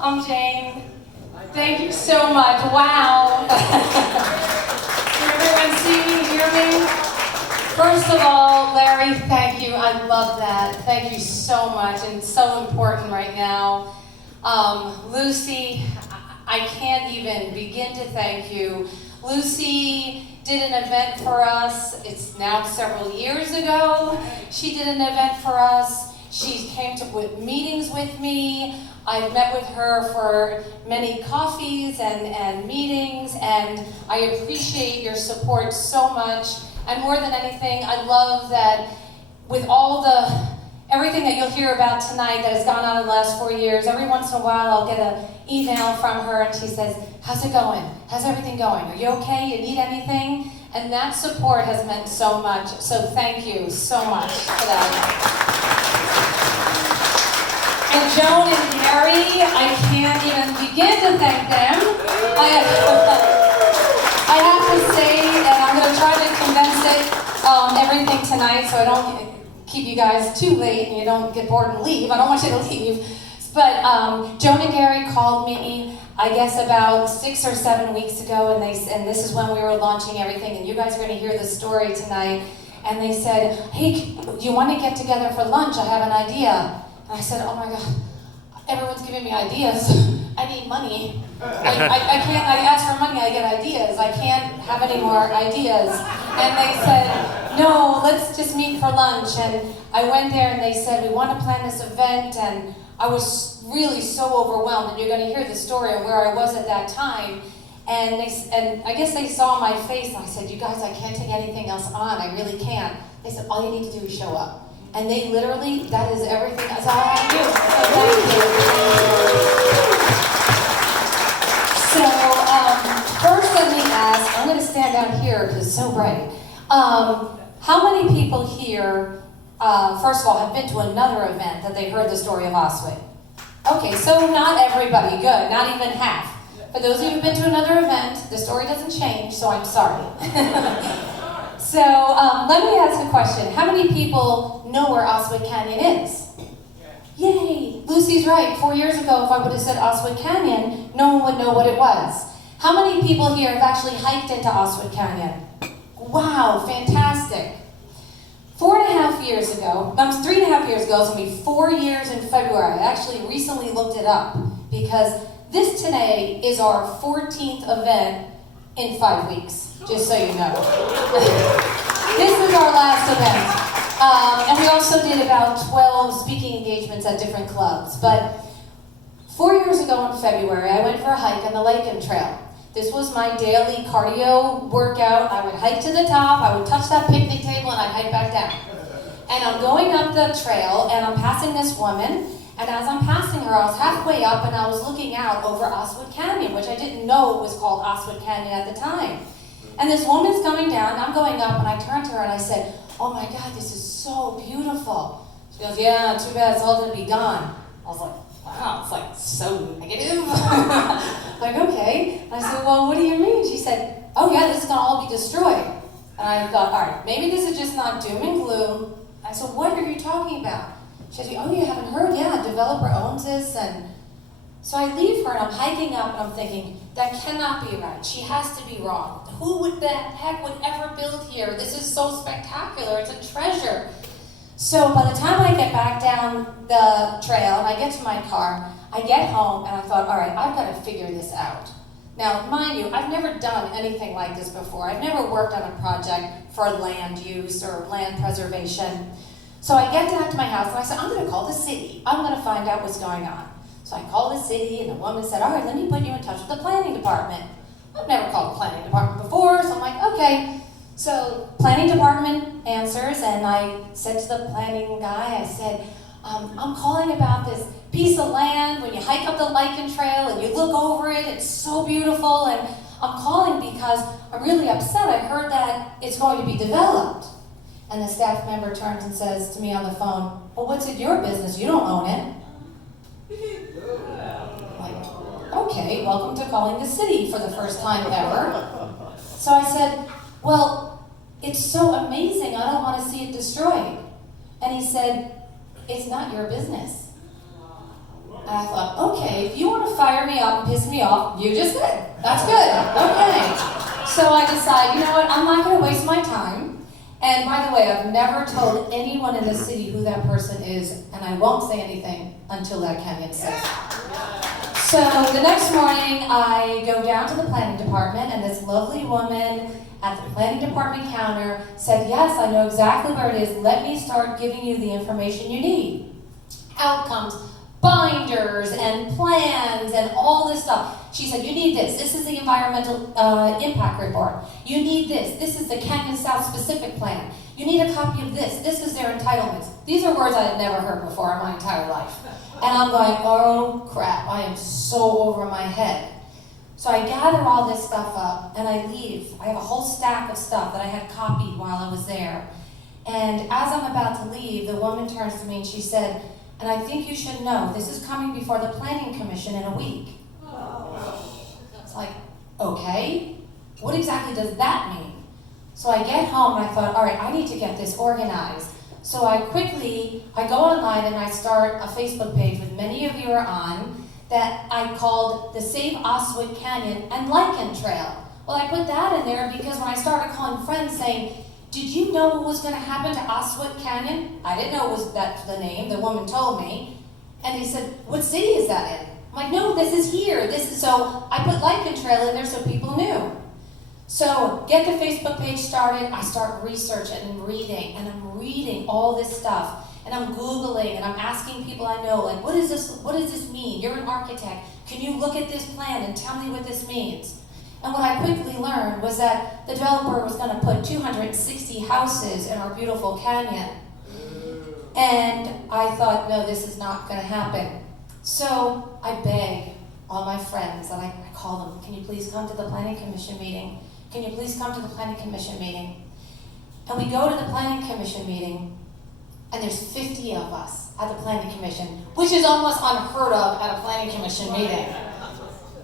I'm Jane. Thank you so much. Wow. Can everyone see me, hear me? First of all, Larry, thank you. I love that. Thank you so much, and it's so important right now. Lucy, I can't even begin to thank you. Lucy did an event for us. It's now several years ago. She did an event for us. She came to meetings with me. I've met with her for many coffees and meetings, and I appreciate your support so much. And more than anything, I love that with everything that you'll hear about tonight that has gone on in the last 4 years, every once in a while I'll get an email from her and she says, "How's it going? How's everything going? Are you okay? You need anything?" And that support has meant so much. So thank you so much for that. And Joan and Gary, I can't even begin to thank them. I have to say, and I'm going to try to condense everything tonight so I don't keep you guys too late and you don't get bored and leave. I don't want you to leave. But Joan and Gary called me, I guess about 6 or 7 weeks ago, and this is when we were launching everything, and you guys are going to hear the story tonight. And they said, "Hey, do you want to get together for lunch? I have an idea." And I said, "Oh my God, everyone's giving me ideas. I need money. I can't, I ask for money, I get ideas. I can't have any more ideas." And they said, "No, let's just meet for lunch." And I went there and they said, "We want to plan this event." And I was really so overwhelmed, and you're going to hear the story of where I was at that time. And I guess they saw my face, and I said, "You guys, I can't take anything else on. I really can't." They said, "All you need to do is show up." And they literally, that is everything. That's all I do. So thank you. So first let me ask, I'm going to stand out here because it's so bright. How many people here, first of all, have been to another event that they heard the story of Oswit? Okay, so not everybody, good, not even half. For those of you who've been to another event, the story doesn't change, so I'm sorry. So let me ask a question. How many people know where Oswit Canyon is? Yay! Lucy's right. 4 years ago, if I would have said Oswit Canyon, no one would know what it was. How many people here have actually hiked into Oswit Canyon? Wow, fantastic. 3.5 years ago, it's going to be 4 years in February. I actually recently looked it up because this today is our 14th event in 5 weeks, just so you know. This is our last event. And we also did about 12 speaking engagements at different clubs. But 4 years ago in February, I went for a hike on the Lycan Trail. This was my daily cardio workout. I would hike to the top, I would touch that picnic table, and I'd hike back down. And I'm going up the trail, and I'm passing this woman, and as I'm passing her, I was halfway up, and I was looking out over Oswit Canyon, which I didn't know it was called Oswit Canyon at the time. And this woman's coming down, and I'm going up, and I turned to her, and I said, "Oh my God, this is so beautiful." She goes, "Yeah, too bad it's all gonna be gone." I was like, wow, it's like so negative. Like, okay. And I said, "Well, what do you mean?" She said, "Oh yeah, this is gonna all be destroyed." And I thought, all right, maybe this is just not doom and gloom. I said, "What are you talking about?" She said, "Oh, you haven't heard? Yeah, a developer owns this." And so I leave her and I'm hiking up and I'm thinking, that cannot be right. She has to be wrong. Who would the heck would ever build here? This is so spectacular. It's a treasure. So by the time I get back down the trail and I get to my car, I get home and I thought, all right, I've got to figure this out. Now, mind you, I've never done anything like this before. I've never worked on a project for land use or land preservation. So I get back to my house and I said, I'm going to call the city. I'm going to find out what's going on. So I called the city and the woman said, all right, let me put you in touch with the planning department. I've never called the planning department before, so I'm like, okay. So planning department answers, and I said to the planning guy, I said, I'm calling about this piece of land. When you hike up the Lycan Trail and you look over it, it's so beautiful, and I'm calling because I'm really upset. I heard that it's going to be developed. And the staff member turns and says to me on the phone, well, what's it your business? You don't own it. Okay, welcome to calling the city for the first time ever. So I said, well, it's so amazing, I don't want to see it destroyed. And he said, it's not your business. And I thought, okay, if you want to fire me up and piss me off, you just did. That's good. Okay. So I decided, you know what, I'm not going to waste my time. And by the way, I've never told anyone in the city who that person is, and I won't say anything until that canyon says. So the next morning, I go down to the planning department, and this lovely woman at the planning department counter said, yes, I know exactly where it is. Let me start giving you the information you need. Outcomes, binders and plans and all this stuff. She said, you need this. This is the environmental impact report. You need this. This is the Canyon South specific plan. You need a copy of this. This is their entitlements. These are words I had never heard before in my entire life. And I'm going, oh crap, I am so over my head. So I gather all this stuff up and I leave. I have a whole stack of stuff that I had copied while I was there. And as I'm about to leave, the woman turns to me and she said, and I think you should know, this is coming before the Planning Commission in a week. It's like, okay, what exactly does that mean? So I get home and I thought, all right, I need to get this organized. So I go online and I start a Facebook page with many of you are on that I called the Save Oswit Canyon and Lichen Trail. Well, I put that in there because when I started calling friends saying, did you know what was going to happen to Oswit Canyon? I didn't know it was that the name. The woman told me. And they said, what city is that in? I'm like, no, this is here. So I put Lichen Trail in there so people knew. So get the Facebook page started. I start researching and reading. And I'm reading all this stuff. And I'm Googling and I'm asking people I know, like, what does this mean? You're an architect. Can you look at this plan and tell me what this means? And what I quickly learned was that the developer was going to put 260 houses in our beautiful canyon. And I thought, no, this is not going to happen. So I beg all my friends, and I call them, can you please come to the Planning Commission meeting? Can you please come to the Planning Commission meeting? And we go to the Planning Commission meeting, and there's 50 of us at the Planning Commission, which is almost unheard of at a Planning Commission meeting.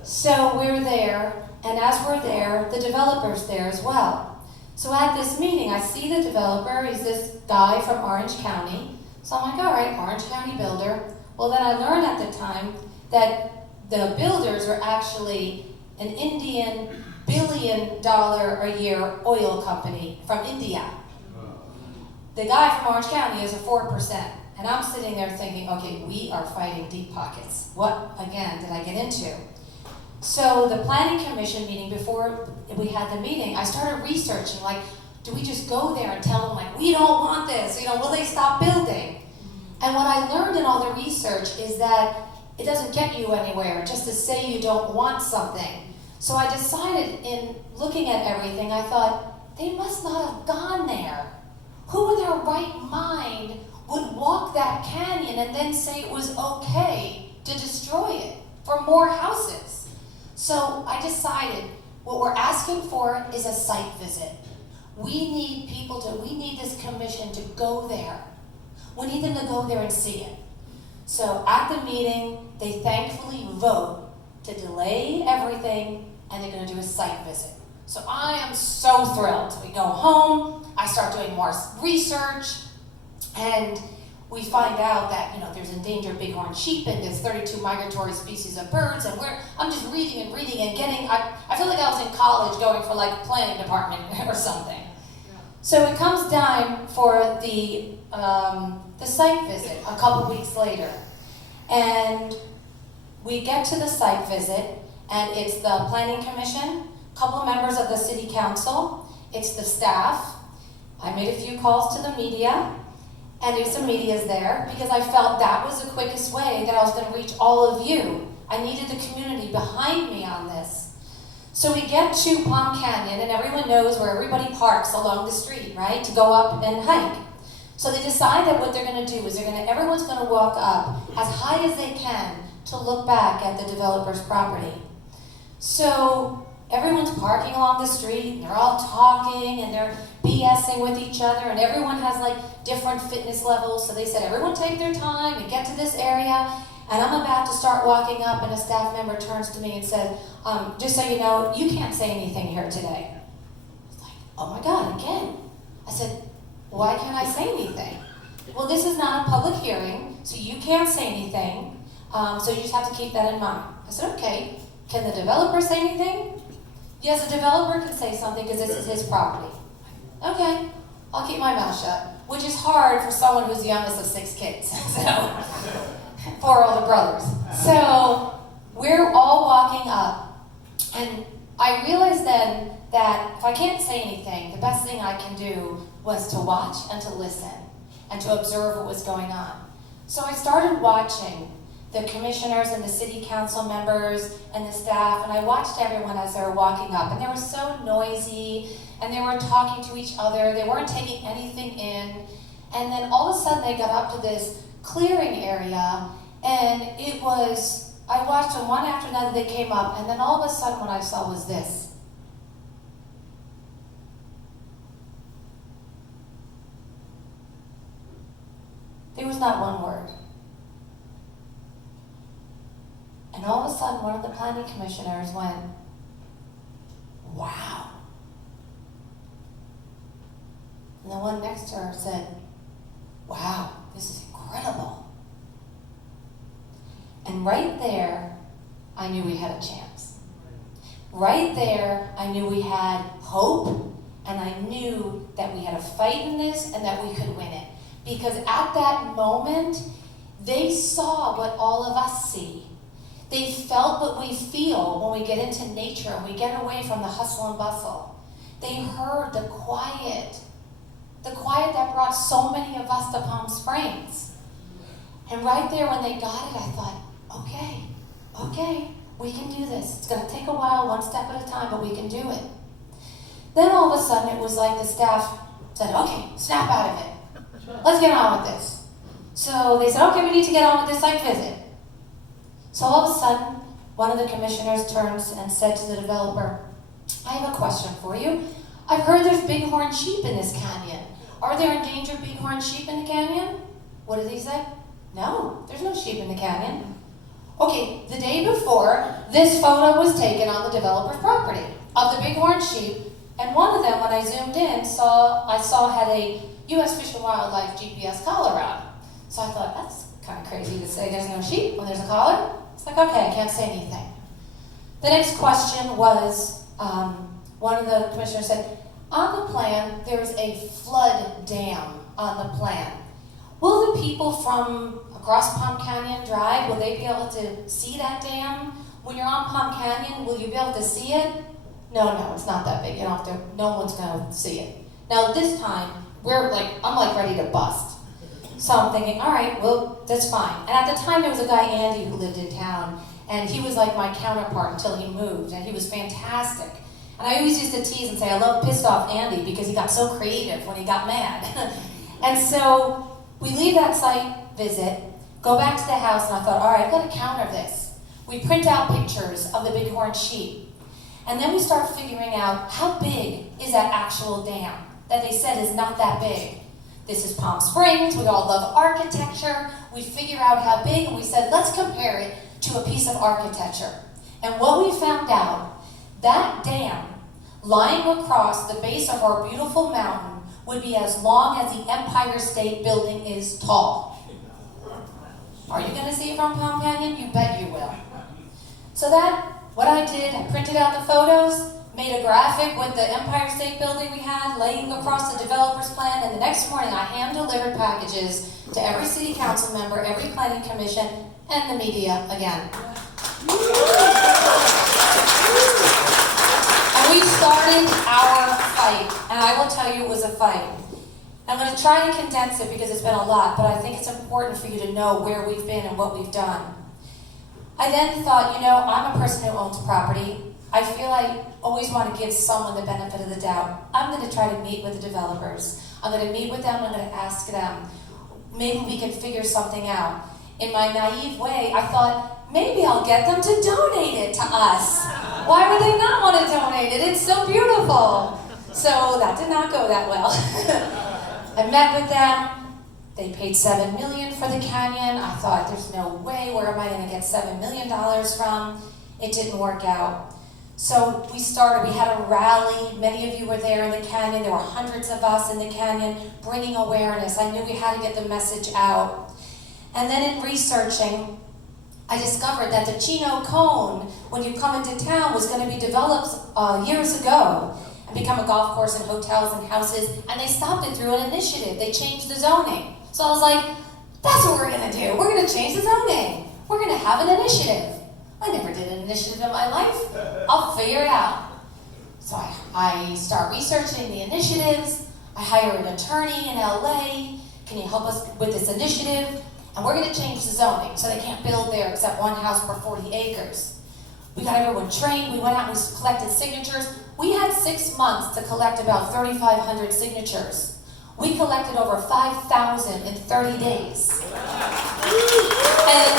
So we're there. And as we're there, the developer's there as well. So at this meeting, I see the developer. He's this guy from Orange County. So I'm like, all right, Orange County builder. Well, then I learned at the time that the builders are actually an Indian billion-a-year oil company from India. The guy from Orange County is a 4%. And I'm sitting there thinking, okay, we are fighting deep pockets. What, again, did I get into? So the Planning Commission meeting, before we had the meeting, I started researching, like, do we just go there and tell them, like, we don't want this, will they stop building? And what I learned in all the research is that it doesn't get you anywhere just to say you don't want something. So I decided in looking at everything, I thought, they must not have gone there. Who in their right mind would walk that canyon and then say it was okay to destroy it for more houses? So I decided what we're asking for is a site visit. We need this commission to go there. We need them to go there and see it. So at the meeting, they thankfully vote to delay everything, and they're going to do a site visit. So I am so thrilled. We go home, I start doing more research, and we find out that, there's endangered bighorn sheep and there's 32 migratory species of birds, and I'm just reading and getting, I feel like I was in college going for like planning department or something. Yeah. So it comes time for the site visit a couple weeks later. And we get to the site visit, and it's the Planning Commission, a couple of members of the City Council, it's the staff. I made a few calls to the media, and there's some media's there, because I felt that was the quickest way that I was going to reach all of you. I needed the community behind me on this. So we get to Palm Canyon, and everyone knows where everybody parks along the street, right, to go up and hike. So they decide that what they're going to do is everyone's going to walk up as high as they can to look back at the developer's property. So everyone's parking along the street, and they're all talking, and they're BSing with each other, and everyone has like different fitness levels. So they said, everyone take their time and get to this area. And I'm about to start walking up, and a staff member turns to me and said, just so you know, you can't say anything here today. I was like, oh my God, again. I said, why can't I say anything? Well, this is not a public hearing, so you can't say anything, So you just have to keep that in mind. I said, okay, can the developer say anything? Yes, the developer can say something because this is his property. Okay, I'll keep my mouth shut, which is hard for someone who's the youngest of 6 kids, so, 4 older brothers. So we're all walking up, and I realized then that if I can't say anything, the best thing I can do was to watch and to listen and to observe what was going on. So I started watching the commissioners and the city council members and the staff, and I watched everyone as they were walking up, and they were so noisy, and they were talking to each other, they weren't taking anything in, and then all of a sudden they got up to this clearing area, and it was, I watched them one after another, they came up, and then all of a sudden what I saw was this. There was not one word. And all of a sudden, one of the planning commissioners went, wow. And the one next to her said, wow, this is incredible. And right there, I knew we had a chance. Right there, I knew we had hope, and I knew that we had a fight in this and that we could win it. Because at that moment, they saw what all of us see. They felt what we feel when we get into nature and we get away from the hustle and bustle. They heard the quiet that brought so many of us to Palm Springs. And right there when they got it, I thought, okay, we can do this. It's going to take a while, one step at a time, but we can do it. Then all of a sudden, it was like the staff said, okay, snap out of it. Let's get on with this. So they said, okay, we need to get on with this site visit. So all of a sudden, one of the commissioners turns and said to the developer, I have a question for you. I've heard there's bighorn sheep in this canyon. Are there endangered bighorn sheep in the canyon? What did he say? No, there's no sheep in the canyon. Okay, the day before, this photo was taken on the developer's property of the bighorn sheep, and one of them, when I zoomed in, I saw had a U.S. Fish and Wildlife GPS collar on. So I thought, that's kind of crazy to say there's no sheep when there's a collar. It's like, okay, I can't say anything. The next question was, one of the commissioners said, on the plan, there's a flood dam on the plan. Will the people from across Palm Canyon Drive, will they be able to see that dam? When you're on Palm Canyon, will you be able to see it? No, it's not that big. You don't have to, no one's gonna see it. Now this time, I'm ready to bust. So I'm thinking, all right, well, that's fine. And at the time, there was a guy, Andy, who lived in town, and he was like my counterpart until he moved, and he was fantastic. And I always used to tease and say, I love pissed off Andy because he got so creative when he got mad. And so we leave that site visit, go back to the house, and I thought, all right, I've got to counter this. We print out pictures of the bighorn sheep. And then we start figuring out how big is that actual dam that they said is not that big. This is Palm Springs, we all love architecture. We figure out how big, and we said, let's compare it to a piece of architecture. And what we found out, that dam lying across the base of our beautiful mountain would be as long as the Empire State Building is tall. Are you gonna see it from Palm Canyon? You bet you will. So what I did, I printed out the photos, made a graphic with the Empire State Building we had laying across the developer's plan, and the next morning I hand-delivered packages to every city council member, every planning commission, and the media again. And we started our fight, and I will tell you it was a fight. I'm going to try to condense it because it's been a lot, but I think it's important for you to know where we've been and what we've done. I then thought, I'm a person who owns property. I feel I always want to give someone the benefit of the doubt. I'm going to try to meet with the developers. I'm going to meet with them, I'm going to ask them. Maybe we can figure something out. In my naive way, I thought, maybe I'll get them to donate it to us. Why would they not want to donate it? It's so beautiful. So that did not go that well. I met with them. They paid $7 million for the canyon. I thought, there's no way, where am I going to get $7 million from? It didn't work out. So we had a rally. Many of you were there in the canyon. There were hundreds of us in the canyon bringing awareness. I knew we had to get the message out. And then in researching, I discovered that the Chino Cone, when you come into town, was going to be developed years ago and become a golf course and hotels and houses, and they stopped it through an initiative. They changed the zoning. So I was like, that's what we're going to do. We're going to change the zoning. We're going to have an initiative. I never did an initiative in my life. I'll figure it out. So I start researching the initiatives. I hire an attorney in LA. Can you help us with this initiative? And we're going to change the zoning so they can't build there except one house per 40 acres. We got everyone trained. We went out and we collected signatures. We had 6 months to collect about 3,500 signatures. We collected over 5,000 in 30 days. And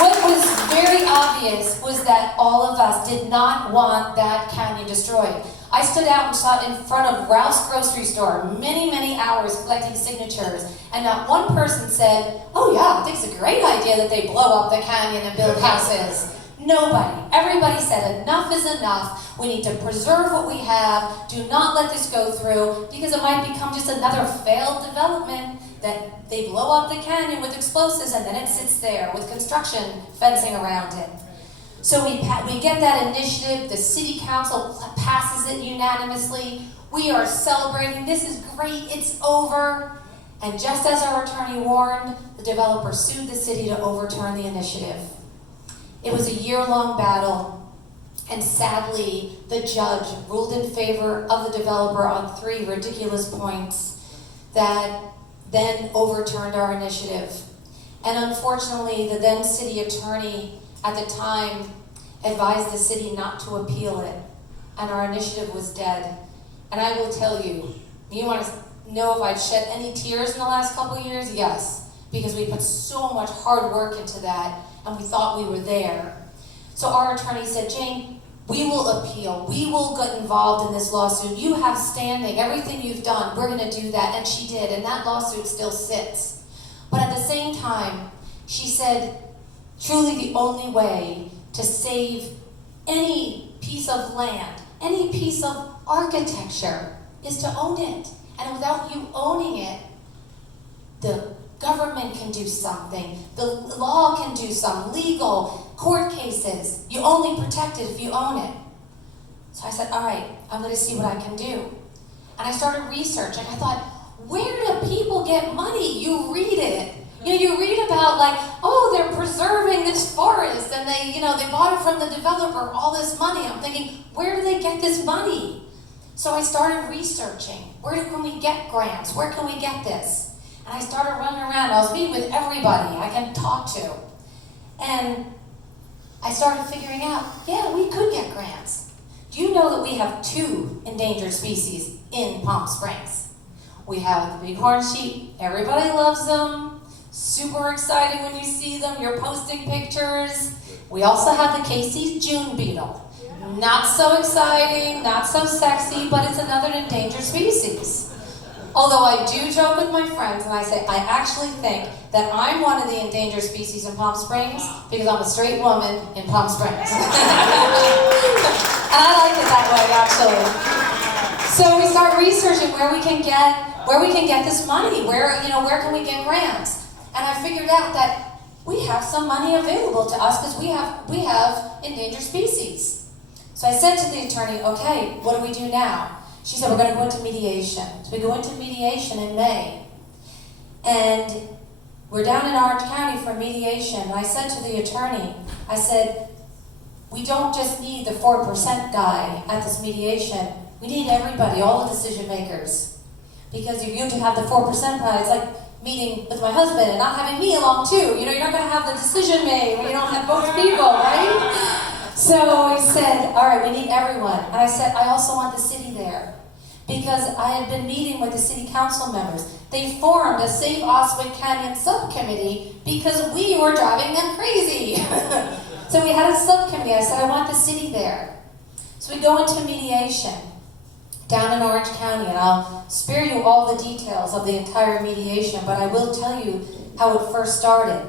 what was very obvious was that all of us did not want that canyon destroyed. I stood out and sat in front of Ralph's grocery store many hours collecting signatures, and not one person said, oh yeah, I think it's a great idea that they blow up the canyon and build houses. Nobody. Everybody said enough is enough. We need to preserve what we have. Do not let this go through, because it might become just another failed development that they blow up the canyon with explosives and then it sits there with construction fencing around it. So we get that initiative. The city council passes it unanimously. We are celebrating. This is great. It's over. And just as our attorney warned, the developer sued the city to overturn the initiative. It was a year-long battle, and sadly, the judge ruled in favor of the developer on 3 ridiculous points that then overturned our initiative. And unfortunately, the then city attorney at the time advised the city not to appeal it, and our initiative was dead. And I will tell you, you want to know if I've shed any tears in the last couple of years? Yes, because we put so much hard work into that, and we thought we were there. So our attorney said, Jane, we will appeal. We will get involved in this lawsuit. You have standing. Everything you've done, we're going to do that. And she did, and that lawsuit still sits. But at the same time, she said, truly the only way to save any piece of land, any piece of architecture, is to own it. And without you owning it, the government can do something. The law can do some legal court cases. You only protect it if you own it. So I said, all right, I'm going to see what I can do. And I started researching. I thought, where do people get money? You read it. You read about like, oh, they're preserving this forest and they bought it from the developer, all this money. I'm thinking, where do they get this money? So I started researching. Where can we get grants? Where can we get this? And I started running around. I was meeting with everybody I can talk to. And I started figuring out, yeah, we could get grants. Do you know that we have 2 endangered species in Palm Springs? We have the bighorn sheep. Everybody loves them. Super exciting when you see them. You're posting pictures. We also have the Casey's June beetle. Not so exciting, not so sexy, but it's another endangered species. Although I do joke with my friends and I say, I actually think that I'm one of the endangered species in Palm Springs because I'm a straight woman in Palm Springs. And I like it that way, actually. So we start researching where we can get this money, where can we get grants? And I figured out that we have some money available to us because we have endangered species. So I said to the attorney, okay, what do we do now? She said, we're going to go into mediation. So we go into mediation in May. And we're down in Orange County for mediation. And I said to the attorney, I said, we don't just need the 4% guy at this mediation. We need everybody, all the decision makers. Because if you have the 4% guy, it's like meeting with my husband and not having me along too. You're not going to have the decision made when you don't have both people, right? So we said, all right, we need everyone. And I said, I also want the city there. Because I had been meeting with the city council members. They formed a Save Oswit Canyon subcommittee because we were driving them crazy. So we had a subcommittee. I said, I want the city there. So we go into mediation down in Orange County, and I'll spare you all the details of the entire mediation, but I will tell you how it first started.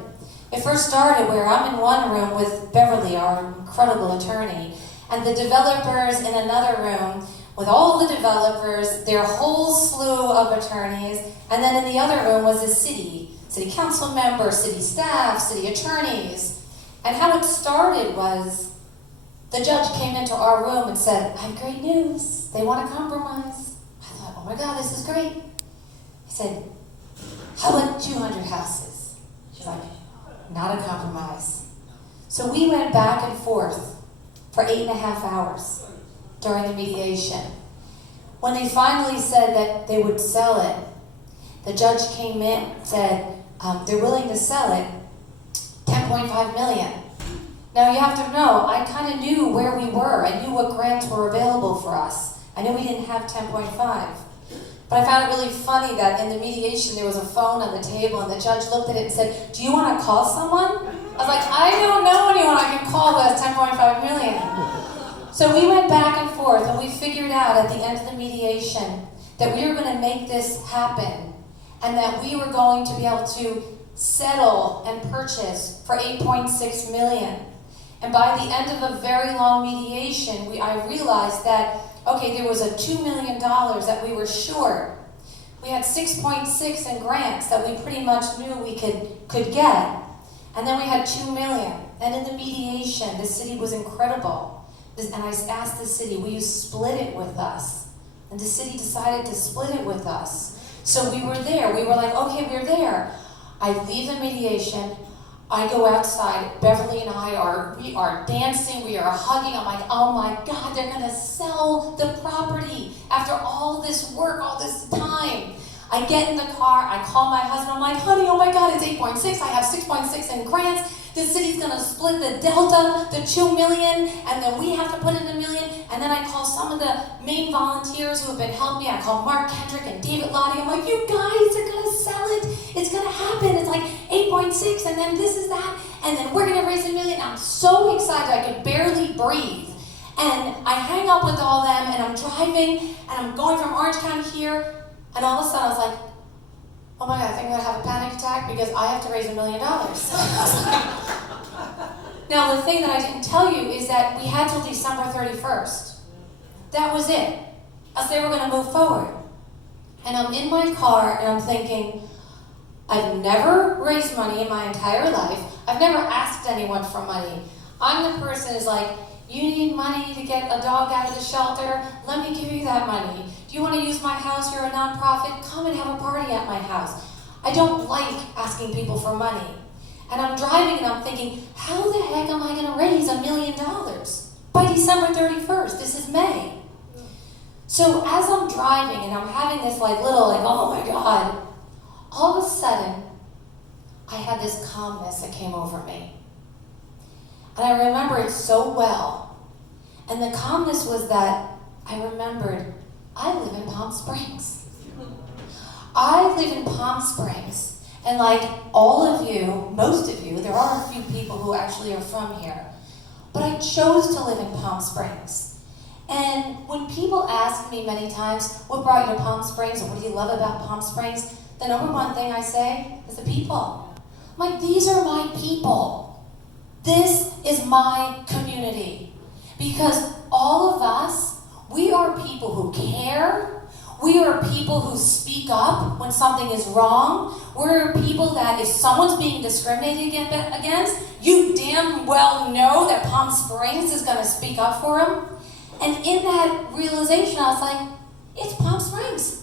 It first started where I'm in one room with Beverly, our incredible attorney, and the developers in another room with all the developers, their whole slew of attorneys, and then in the other room was the city council members, city staff, city attorneys. And how it started was the judge came into our room and said, I have great news. They want to compromise. I thought, oh my God, this is great. He said, how about 200 houses? She's like, not a compromise. So we went back and forth for 8.5 hours during the mediation. When they finally said that they would sell it, the judge came in and said, they're willing to sell it, $10.5 million. Now you have to know, I kind of knew where we were. I knew what grants were available for us. I knew we didn't have 10.5. But I found it really funny that in the mediation there was a phone on the table and the judge looked at it and said, do you want to call someone? I was like, I don't know anyone I can call who has 10.5 million. So we went back and forth and we figured out at the end of the mediation that we were going to make this happen and that we were going to be able to settle and purchase for $8.6 million. And by the end of a very long mediation, I realized that, okay, there was a $2 million that we were short. We had 6.6 in grants that we pretty much knew we could get. And then we had $2 million. And in the mediation, the city was incredible. And I asked the city, will you split it with us? And the city decided to split it with us. So we were there. We were like, okay, we're there. I leave the mediation. I go outside. Beverly and we are dancing. We are hugging. I'm like, oh my God, they're going to sell the property after all this work, all this time. I get in the car. I call my husband. I'm like, honey, oh my God, it's 8.6. I have 6.6 in grants. The city's going to split the delta, the $2 million, and then we have to put in $1 million. And then I call some of the main volunteers who have been helping me. I call Mark Kendrick and David Lottie. I'm like, you guys are going to sell it. It's going to happen. It's like 8.6, and then this is that, and then we're going to raise $1 million. I'm so excited. I could barely breathe. And I hang up with all them, and I'm driving, and I'm going from Orange County here, and all of a sudden I was like, oh my God, I think I'm going to have a panic attack because I have to raise $1 million. Now, the thing that I didn't tell you is that we had till December 31st. That was it. Else they were going to move forward. And I'm in my car and I'm thinking, I've never raised money in my entire life. I've never asked anyone for money. I'm the person who's like, you need money to get a dog out of the shelter? Let me give you that money. Do you want to use my house? You're a nonprofit? Come and have a party at my house. I don't like asking people for money. And I'm driving and I'm thinking, how the heck am I going to raise $1 million by December 31st? This is May. So as I'm driving and I'm having this oh my God, all of a sudden, I had this calmness that came over me. And I remember it so well. And the calmness was that I remembered, I live in Palm Springs. I live in Palm Springs. And like all of you, most of you, there are a few people who actually are from here. But I chose to live in Palm Springs. And when people ask me many times, what brought you to Palm Springs, or what do you love about Palm Springs, the number one thing I say is the people. I'm like, these are my people. This is my community. Because all of us, we are people who care. We are people who speak up when something is wrong. We're people that if someone's being discriminated against, you damn well know that Palm Springs is going to speak up for them. And in that realization, I was like, it's Palm Springs.